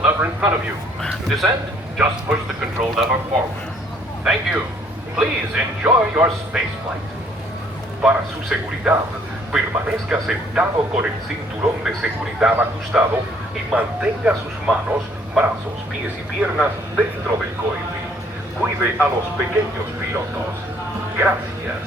Lever in front of you. Descend, just push the control lever forward. Thank you. Please enjoy your space flight. Para su seguridad, permanezca sentado con el cinturón de seguridad ajustado y mantenga sus manos, brazos, pies y piernas dentro del cohete. Cuide a los pequeños pilotos. Gracias.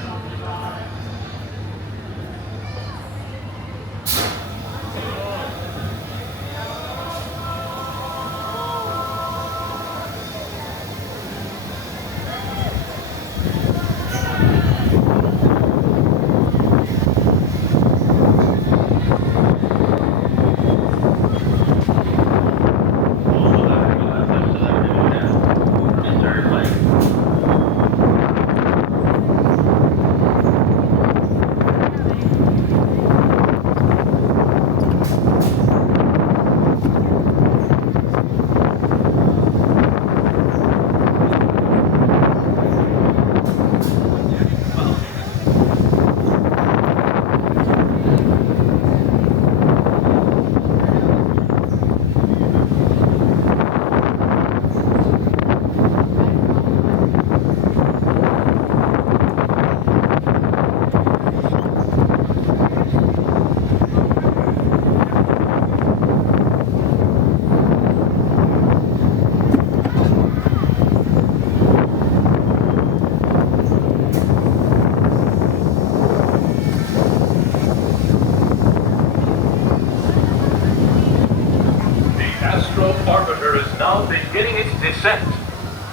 Astro Orbiter is now beginning its descent.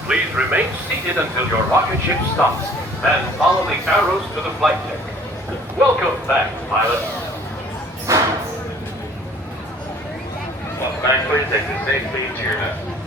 Please remain seated until your rocket ship stops and follow the arrows to the flight deck. Welcome back, pilot. Welcome back, please. Take the safety to your left.